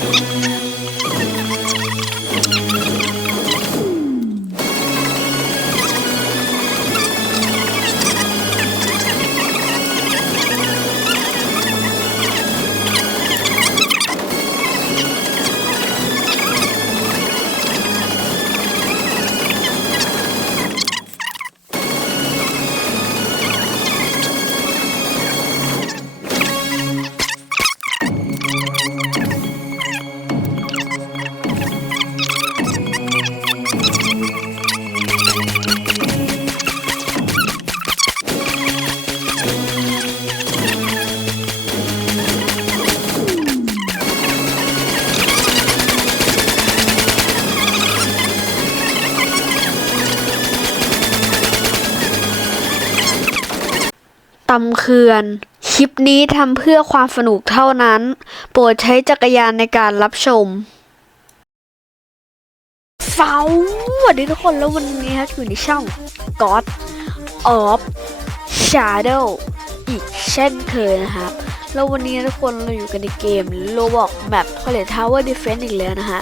ตำเขื่อน คลิปนี้ทำเพื่อความสนุกเท่านั้น โปรดใช้จักรยานในการรับชมสวัสดีทุกคนแล้ววันนี้ฮะอยู่ในช่อง God of Shadow อีกเช่นเคยนะครับ แล้ววันนี้ทุกคนเราอยู่กันในเกม Roblox Map เขาเรียก Tower Defense อีกแล้วนะฮะ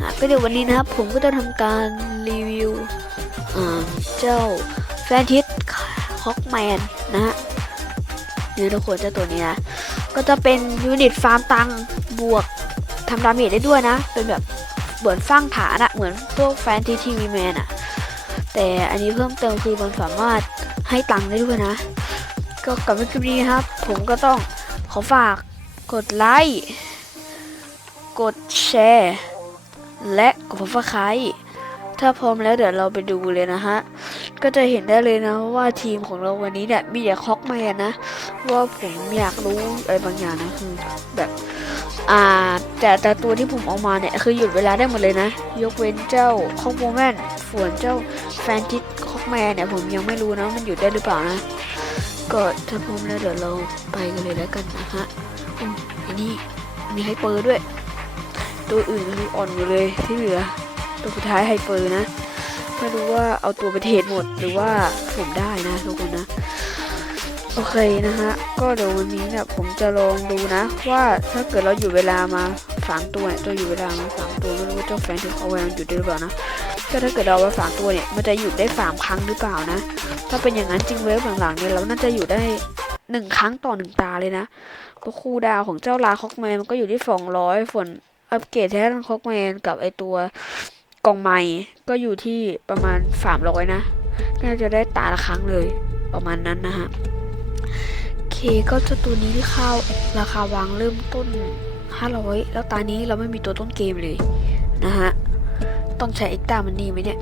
อะก็เดี๋ยววันนี้นะครับผมก็จะทำการรีวิวเจ้าแฟนทิสฮอกแมนนะฮะ นี่ทุกคนเจ้าตัวนี้นะ ก็จะเป็นยูนิตฟาร์มตังบวกทำดาเมจได้ด้วยนะ เป็นแบบเหมือนสร้างฐานอะเหมือนพวกแฟนทีทีวีแมนอะแต่อันนี้เพิ่มเติมคือมันสามารถให้ตังค์ได้ด้วยนะ ก็กลับคลิปนี้นะครับ ผมก็ต้องขอฝากกดไลค์กดแชร์ และกดฟังไคถ้าพร้อมแล้วเดี๋ยวเราไปดูเลยนะฮะ ก็จะเห็นได้เลยนะว่าทีมของเราวันนี้เนี่ยมีแต่คอกแมนนะ ว่าผมอยากรู้อะไรบางอย่างนะคือแบบอ่าแต่แต่ตัวที่ผมเอามาเนี่ยคือหยุดเวลาได้หมดเลยนะ ยกเว้นเจ้าคอกโมแมนส่วนเจ้าแฟนทิสคอกแมนเนี่ยผมยังไม่รู้นะมันหยุดได้หรือเปล่านะก็ถ้าพร้อมแล้วเดี๋ยวเราไปกันเลยแล้วกันนะฮะอืมอันนี้มีไฮเปอร์ด้วย ตัวอื่นคืออ่อนอยู่เลยที่เหลือ ตัวสุดท้ายไฮเปอร์นะไม่รู้ว่าเอาตัวไปเทรดหมดหรือว่าผมได้นะทุกคนนะ โอเคนะฮะ ก็เดี๋ยววันนี้เนี่ยผมจะลองดูนะ ว่าถ้าเกิดเราอยู่เวลามาสามตัวเนี่ยตัวอยู่เวลามาสามตัวไม่รู้ว่าเจ้าแฟนถึงเอาไว้มันหยุดได้หรือเปล่านะก็ถ้าเกิดเราเอาไว้สามตัวเนี่ยมันจะหยุดได้สามครั้งหรือเปล่านะ ถ้าเป็นอย่างนั้นจริงเวฟหลังๆเนี่ยเราน่าจะอยู่ได้หนึ่งครั้งต่อหนึ่งตาเลยนะก็คูลดาวของเจ้าลาคอกแมนมันก็อยู่ที่สองร้อยส่วนอัปเกรดแทนคอกแมนกับไอตัวกองใหม่ก็อยู่ที่ประมาณสามร้อยนะน่าจะได้ตาละครั้งเลยประมาณนั้นนะฮะ เคก็จะตัวนี้ที่เข้าราคาวางเริ่มต้น 500 แล้วตานี้เราไม่มีตัวต้นเกมเลย นะฮะ ต้องใช้เอ็กตามันดีไหมเนี่ย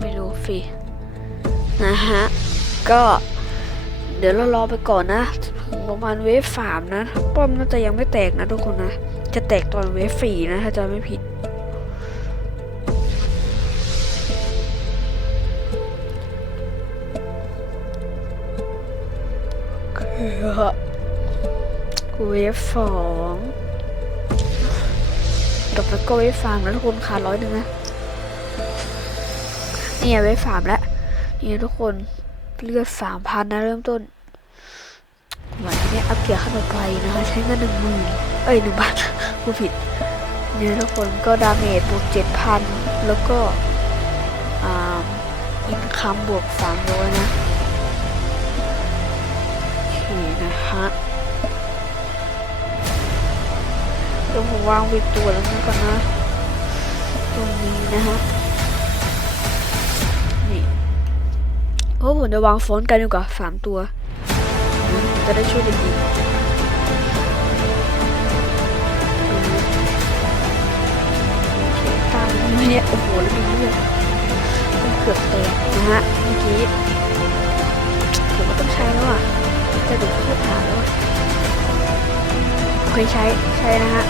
ไม่รู้ฟรีนะฮะ ก็ เดี๋ยวเรารอไปก่อนนะถึงประมาณเวฟสามนะ ป้อมน่าจะยังไม่แตกนะทุกคนนะ จะแตกตอนเวฟสี่นะ ถ้าจะไม่ผิด เวฟสองต่อไปก็เวฟสามแล้วทุกคนขาดร้อยหนึ่งนะเนี่ยเวฟสามแล้วเนี่ยทุกคนเลือดสามพันนะเริ่มต้นวันนี้อัปเกียรดขั้นต่อไปนะคะใช้เงินหนึ่งหมื่นเอ้ยหนึ่งพันผู้ผิดเนี่ยทุกคนก็ดาเมจบวกเจ็ดพันแล้วก็อ่าอินคัมบวกสามร้อยนะโอเคนะฮะ เดี๋ยวผมวางไว้ตัวแล้วนะก่อนนะ ตรงนี้นะฮะ นี่โอ้ผมจะวางฟอนต์กันดีกว่าสามตัว จะได้ช่วยกันดีตามนี้เนี่ยโอ้โหแล้วมีเลือดเกือบแตกนะฮะเมื่อกี้ผมก็ต้องใช้แล้วอะจะดูเพื่อผ่านแล้วอะเคยใช้ใช้นะฮะ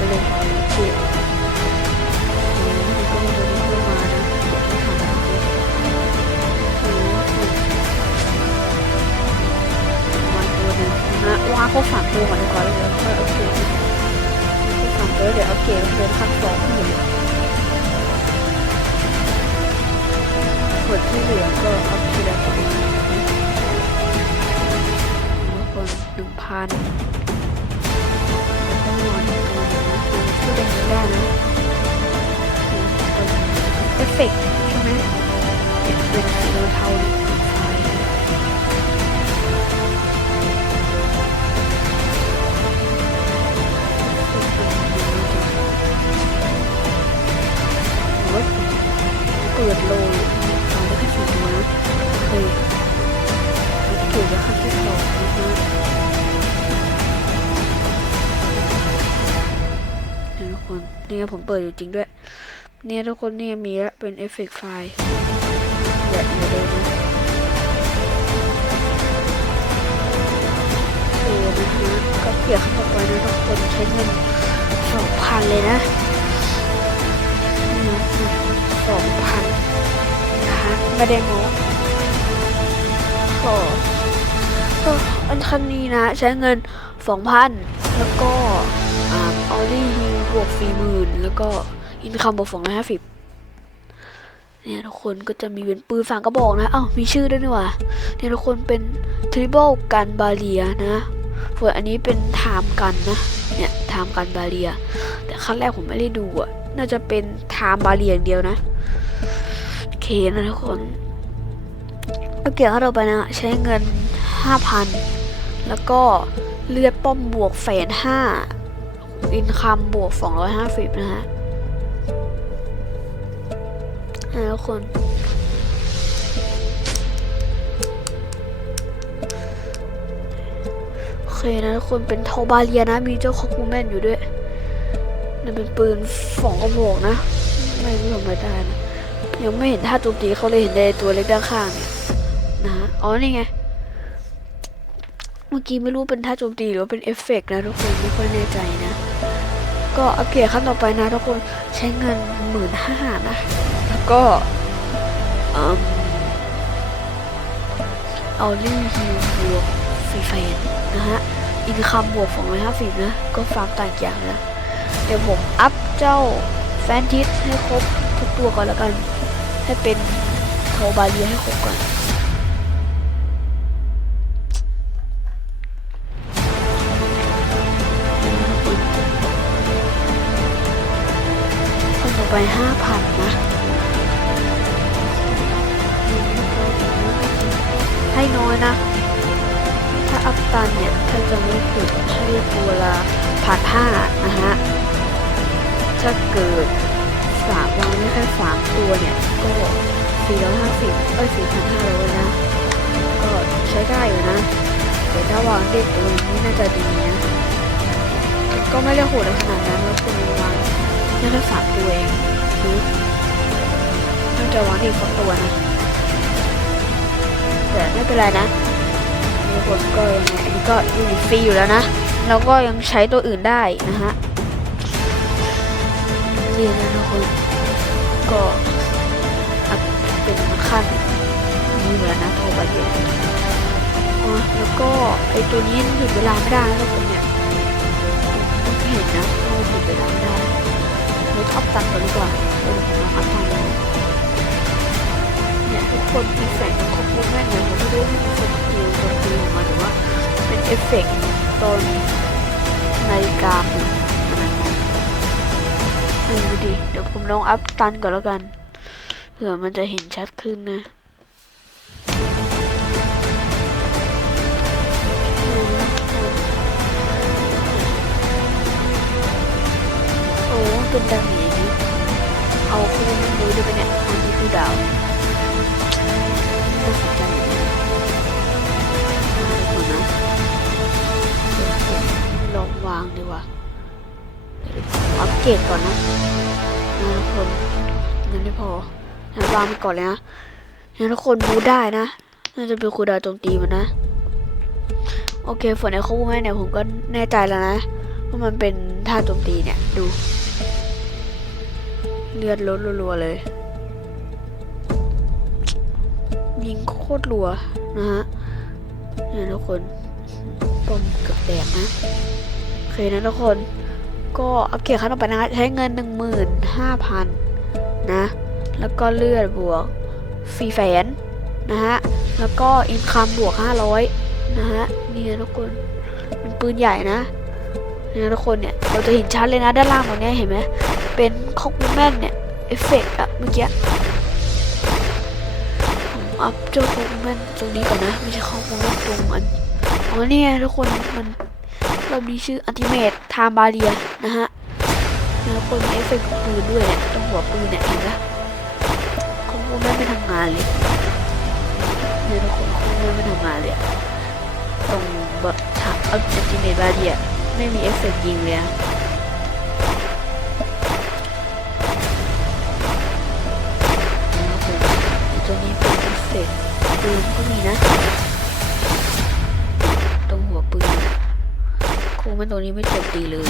กดไปเลยฉีดอืมก็มีตัวนี้เพิ่มมานะเดี๋ยวไม่ทันแล้วโอ้นตัวหนึงนะว่าเขาฝังตัวก่อนดีกว่าแล้วเดี๋ยวค่อยโอเคเขาฝังตัวเดี๋ยวโอเคเดินขั้นสองขึ้นส่วนที่เหลือก็เอาทีละตัวทุกคนหนึ่งพัน พูเอย่งนี้ได้นะเอฟเฟกใช่ไหมเอฟเฟกสีเทาเกิดโลงอาไว้แค่สีนะเคย ทุกคนนี่ผมเปิดอยู่จริงด้วย เนี่ยทุกคนเนี่ยมีแล้วเป็นเอฟเฟกต์ไฟล์แบบนี้เลยนะโอ้นะฮะก็เกี่ยวข้างต่อไปนะทุกคนใช้เงินสองพันเลยนะสองพันนะฮะไม่ได้โม้ก็ก็อันคันนี้นะใช้เงินสองพันแล้วก็อ่าออลลี่ฮิว บวกสี่หมื่นแล้วก็อินคัมบวกสองร้อยห้าสิบเนี่ยทุกคนก็จะมีเป็นปืนสามกระบอกนะเอ้ามีชื่อด้วยนี่ว่าเนี่ยทุกคนเป็นทริเบิลกันบาเลียนะส่วนอันนี้เป็นไทม์กันนะเนี่ยไทม์กันบาเลีย แต่ขั้นแรกผมไม่ได้ดูอะน่าจะเป็นไทม์บาเลียอย่างเดียวนะโอเคนะทุกคนโอเคเข้าเราไปนะ ใช้เงินห้าพันแล้วก็เลือดป้อมบวกแสนห้า อินคัมบวก 250 นะฮะนะทุกคนโอเคนะทุกคนเป็นโทบาเลียนะ มีเจ้าคอคูแมนอยู่ด้วยนี่เป็นปืนสองกระบอกนะ ไม่รู้ทำไมได้นะยังไม่เห็นท่าโจมตีเขาเลยเห็นแต่ตัวเล็กด้านข้างเนี่ยนะอ๋อนี่ไง เมื่อกี้ไม่รู้เป็นท่าโจมตีหรือว่าเป็นเอฟเฟกต์นะทุกคนไม่ค่อยแน่ใจนะ ก็อัปเกรดขั้นต่อไปนะทุกคนใช้เงินหมื่นห้านะ แล้วก็เอาลี่ฮิวบวกฟรีแฟนนะฮะ อินคัมบวกสองร้อยห้าสิบนะ ก็ฟาร์มต่างอย่างนะ เดี๋ยวผมอัพเจ้าแฟนทิสให้ครบทุกตัวก่อนแล้วกัน ให้เป็นโทบาเลียให้ครบก่อน ไปห้าพันนะ ให้น้อยนะ ถ้าอัพตันเนี่ยถ้าจะไม่ผิดให้ตัวละพันห้านะฮะ ถ้าเกิดสามวางได้แค่สามตัวเนี่ย ก็สี่ร้อยห้าสิบเอ้ยสี่พันห้าร้อยนะ ก็ใช้ได้อยู่นะแต่ถ้าวางเด็กตัวนี้น่าจะดีนะ ก็ไม่ได้โหดขนาดนั้นว่าคุณวาง ได้แค่สามตัวเองน่าจะวางอีกสักตัวนะแต่ไม่เป็นไรนะทุกคนก็ยังไงอันนี้ก็ยูนิฟรีอยู่แล้วนะ เราก็ยังใช้ตัวอื่นได้นะฮะนี่นะทุกคนก็อัพเป็นขั้นนี้เหมือนนะโทรไปเยอะอ๋อแล้วก็ไอตัวนี้หยุดเวลาไม่ได้นะทุกคนเนี่ยผมเห็นนะว่าหยุดเวลาไม่ได้ เราอัพตัดก่อนดีกว่าเองอัพตัดเนี่ยทุกคนมีแสงของคุณแม่เนี่ยผมไม่รู้ว่ามันเป็นฟิวโจมตีออกมาหรือว่าเป็นเอฟเฟกต์ตอนนาฬิกาปลุกอะไรนดูดิเดี๋ยวผมลองอัพตันก่อนแล้วกันเผื่อมันจะเห็นชัดขึ้นนะ โอ้เป็นดาเมจนี่เอาคู่มันดูด้วยไปเนี่ยอันนี้คือดาวน่าสนใจอยู่นะมาดูก่อนนะลองวางดีกว่าอัปเกรดก่อนนะนะทุกคนเงั้นไม่พองั้นวางไปก่อนเลยนะงั้นทุกคนบูได้นะน่าจะเป็นคูดาวโจมตีมันนะ โอเคฝนในข้อมูลให้เนี่ยผมก็แน่ใจแล้วนะว่ามันเป็นท่าโจมตีเนี่ยดู เลือดลดรัวๆเลย ยิงโคตรรัวนะฮะเนี่ยทุกคนปมเกือบแตกนะโอเคนะทุกคน ก็อัปเกรดขั้นต่อไปนะใช้เงิน 15,000 นะ แล้วก็เลือดบวกฟรีแฟนนะฮะ แล้วก็อินคัมบวก 500 นะฮะ นี่นะทุกคนเป็นปืนใหญ่นะนี่นะทุกคนเนี่ยเราจะเห็นชัดเลยนะด้านล่างตรงเนี้ยเห็นไหม คอกวูแมนเนี่ย เอฟเฟกต์อะเมื่อกี้ผมอัพเจ้าโปเกมนตรงนี้ก่อนนะไม่ใช่ข้อมูลตรงอันอ๋อนี่ยทุกคนมันเรอบนี้ชื่ออันติเมตไทม์บาเรียนะฮะแล้วคนมีเอฟเฟกต์ของปืนด้วยเนี่ยตรงหัวปืนเนี่ยเห็นไหมคอมโบแม่งไม่ทำงานเลยเนี่ยทุกคนคอมโบแม่งไม่ทำงานเลยตรงแบบทางอันติเมตบาเรียไม่มีเอฟเฟกต์ยิงเลยอะ เป็นเอฟเฟกต์ปืนก็มีนะ ตรงหัวปืนอะโคมันตัวนี้ไม่จมตีเลย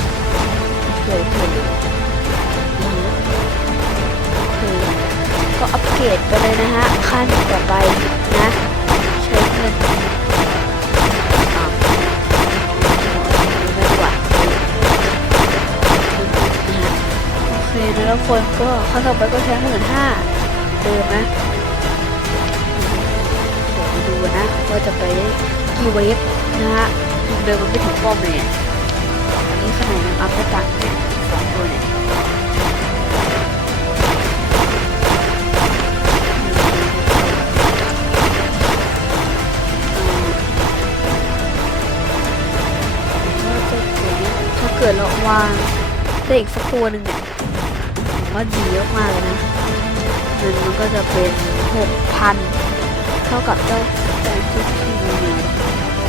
ไม่ช่วยเพื่อเลยนะฮะคือก็อัปเกรดไปเลยนะฮะ ขั้นต่อไปนะ ใช้เงินอ่าไม่ไหวนะฮะโอเคนะทุกคนก็ขั้นต่อไปก็ใช้หมื่นห้าเดิมนะ ดูนะว่าจะไปกี่เวฟนะฮะเดินมันไม่ถึงป้อมเลยอันนี้ขนาดยังอัพได้ตังเนี่ยสองตัวเนี่ยถ้าเกิดเราวางได้อีกสักตัวหนึ่งเนี่ยผมว่าดีมากเลยนะเงินมันก็จะเป็นหกพันเท่ากับเจ้า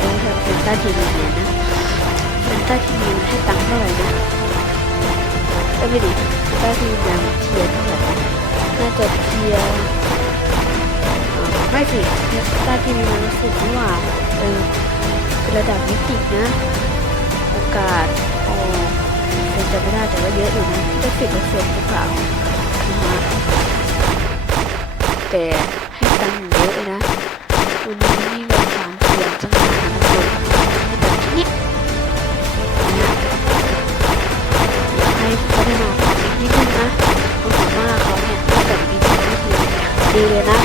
เออเป็นต้าทีวีเนี่ยนะเป็นต้าทีวีให้ตังค์เท่าไหร่นะเอ้ยไม่ดิต้าทีวีเนี่ยเทียร์เท่าไหร่นะน่าจะเทียร์เอ่อไม่สิต้าทีวีมันรู้สึกว่าเออเป็นระดับมิตินะโอกาสออกเป็นจะไม่ได้แต่ว่าเยอะอยู่นะได้สิบเปอร์เซ็นต์หรือเปล่านะฮะแต่ให้ตังค์เยอะเลยนะตัวนี้นี่ ให้พัฒนาความอีกนิดนึงนะความสามารถเขาเนี่ยถ้าแบบนี้ก็คือดีเลยนะ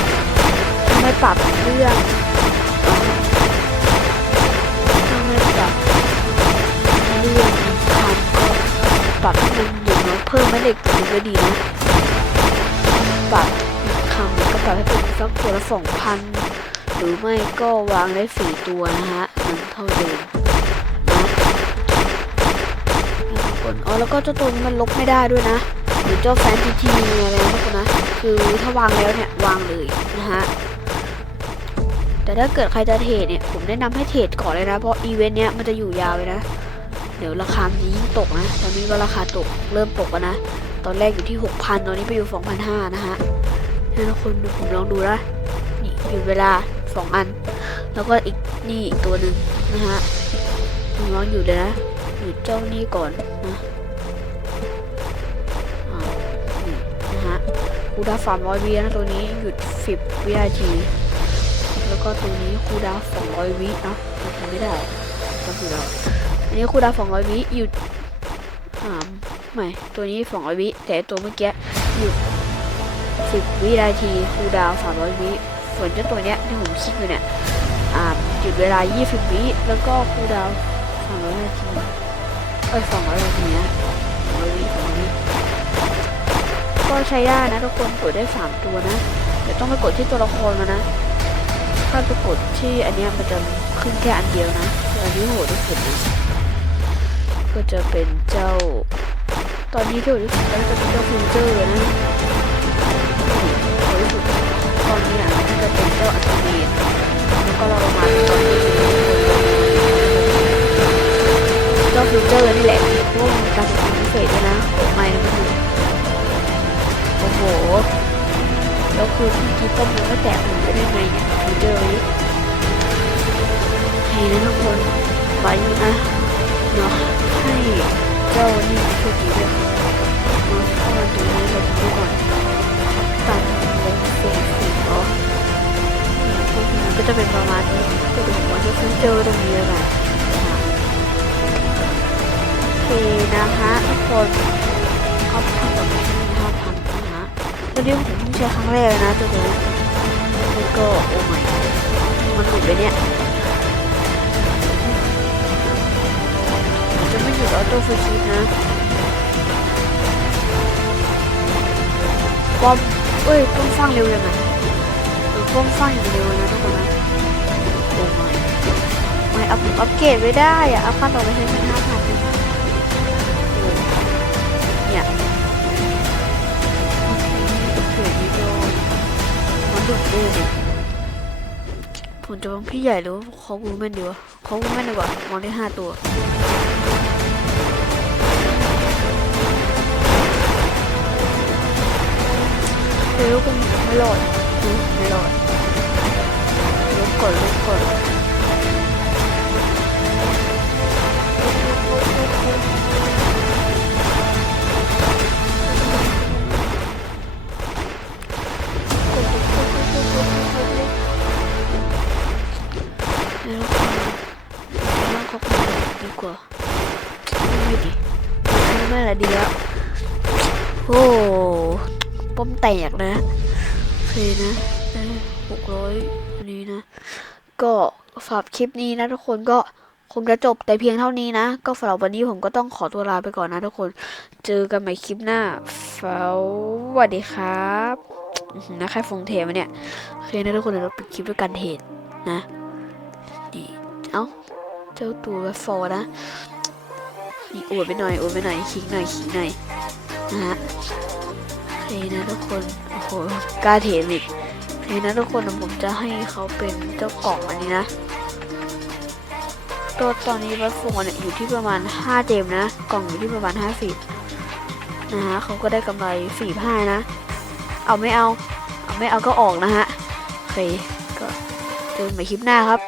ถ้าไม่ปรับเรื่องถ้าไม่ปรับเรื่องคำก็ปรับให้มันอย่น้อยเพิ่มไม่ได้ถึงก็ดีนะปรับคำก็ปรับให้เป็นสักตัวละสองพันหรือไม่ก็วางได้สี่ตัวนะฮะ เท่าเดิมนะแล้วทุกคนอ๋อแล้วก็เจ้าตัวนี้มันลบไม่ได้ด้วยนะหรือเจ้าแฟนทีทีอะไรนะทุกคนนะ คือถ้าวางแล้วเนี่ยวางเลยนะฮะแต่ถ้าเกิดใครจะเทรดเนี่ย ผมแนะนำให้เทรดก่อนเลยนะ เพราะอีเวนต์เนี้ยมันจะอยู่ยาวเลยนะ เดี๋ยวราคามันจะยิ่งตกนะ ตอนนี้ก็ราคาตกเริ่มตกแล้วนะ ตอนแรกอยู่ที่ 6,000 ตอนนี้ไปอยู่ 2,500 นะฮะให้ทุกคนดูผมลองดูนะ นี่หยุดเวลาสองอัน แล้วก็อีกนี่อีกตัวหนึ่งนะฮะผมลองอยู่เลยนะหยุดเจ้านี่ก่อนนะอ่านี่นะฮะคูดาสามร้อยวินะตัวนี้หยุดสิบวินาที แล้วก็ตัวนี้คูดาสองร้อยวิเนาะทำไม่ได้จำผิดแล้วอันนี้คูดาสองร้อยวิหยุดอ่าไม่ตัวนี้สองร้อยวิแต่ตัวเมื่อกี้หยุดสิบวินาทีคูดาวสามร้อยวิส่วนเจ้าตัวเนี้ยที่ผมคลิกอยู่เนี่ย ยุดเวลา 20 วิแล้วก็คูลดาวน์200นาทีเอ้ย200นาทีนะ200วิ200วิก็ใช้ได้นะทุกคนกดได้ 3 ตัวนะ เดี๋ยวต้องไปกดที่ตัวละครมานะ ถ้าไปกดที่อันเนี้ยมันจะขึ้นแค่อันเดียวนะคืออันนี้โหดที่สุดนะก็จะเป็นเจ้า ตอนนี้ที่โหดที่สุดก็จะเป็นเจ้าฟิวเจอร์นะโหดที่สุดตอนนี้อะมันจะเป็นเจ้าอัตเมน ก็เราลงมาตอนนี้เจ้าฟิวเจอร์นี่แหละเพราะว่ามันมีการทำพิเศษด้วยนะไม่นะมันอยู่โอ้โหแล้วคือเมื่อกี้ต้มยังไม่แตกหูได้ยังไงเนี่ยฟิวเจอร์นี้ให้นะทุกคนไว้อยู่นะเนาะให้เจ้านี่ช่วยดีด้วยเนาะเข้ามาตรงนี้เราดูก่อนตัดลงสีสีเนาะ ก็จะเป็นประมาณนี้ก็ดูว่าจะซื้อเจอตรงนี้อะไรโอเคนะคะทุกคนก็ทำแบบนี้ห้าพันะฮะตัวนี้ผมเพิ่งใช้ครั้งแรกเลยนะตัวนี้แล้วก็โอ้ไม่มันหลุดไปเนี่ยจะไม่หยุดออโต้ฟรีนะป้อมเอ้ยต้องสร้างเร็วยังไง ป้อมสร้างอย่างเร็วนะทุกคนนะโอ้ไม่ไม่อัพอัพเกรดไม่ได้อะอัพขั้นต่อไปใช้เงินห้าพันเนี่ยเนี่ยเผื่อนี่โดนมันดุดื้อดผมจะวางพี่ใหญ่หรือว่าเขาบูแมนดีวะเขาบูแมนดีกว่ามองได้ห้าตัวเฮ้ยลูกคุณไม่รอด อุ๊ยไม่รอดลุกก่อนลุกก่อนเฮ้ยลูกคุณนั่งเขาคุยดีกว่าไม่ดีไม่ละดีแล้วโอ้ป้อมแตกนะโอ เคนะหกร้อยอันนี้นะ ก็ฝากคลิปนี้นะทุกคนก็คงจะจบแต่เพียงเท่านี้นะ ก็สำหรับวันนี้ผมก็ต้องขอตัวลาไปก่อนนะทุกคน เจอกันใหม่คลิปหน้าสวัสดีครับนะใครฟงเทมเนี่ยโอเคนะทุกคนเดี๋ยวเราปิดคลิปด้วยการเทรดนะดีเอ้าเจ้าตัวฟอนะนี่อวดไปหน่อยอวดไปหน่อยคิงหน่อยคิงหน่อยนะฮะ โอเคนะทุกคน โอ้โหกล้าเทรดอีกโอเคนะทุกคนผมจะให้เขาเป็นเจ้ากล่องอันนี้นะ ตัวตอนนี้วัตฟงเนี่ยอยู่ที่ประมาณ5เจมนะ กล่องอยู่ที่ประมาณ50นะฮะเขาก็ได้กำไร45นะ เอาไม่เอา เอาไม่เอาก็ออกนะฮะ โอเค ก็เจอกันใหม่คลิปหน้าครับ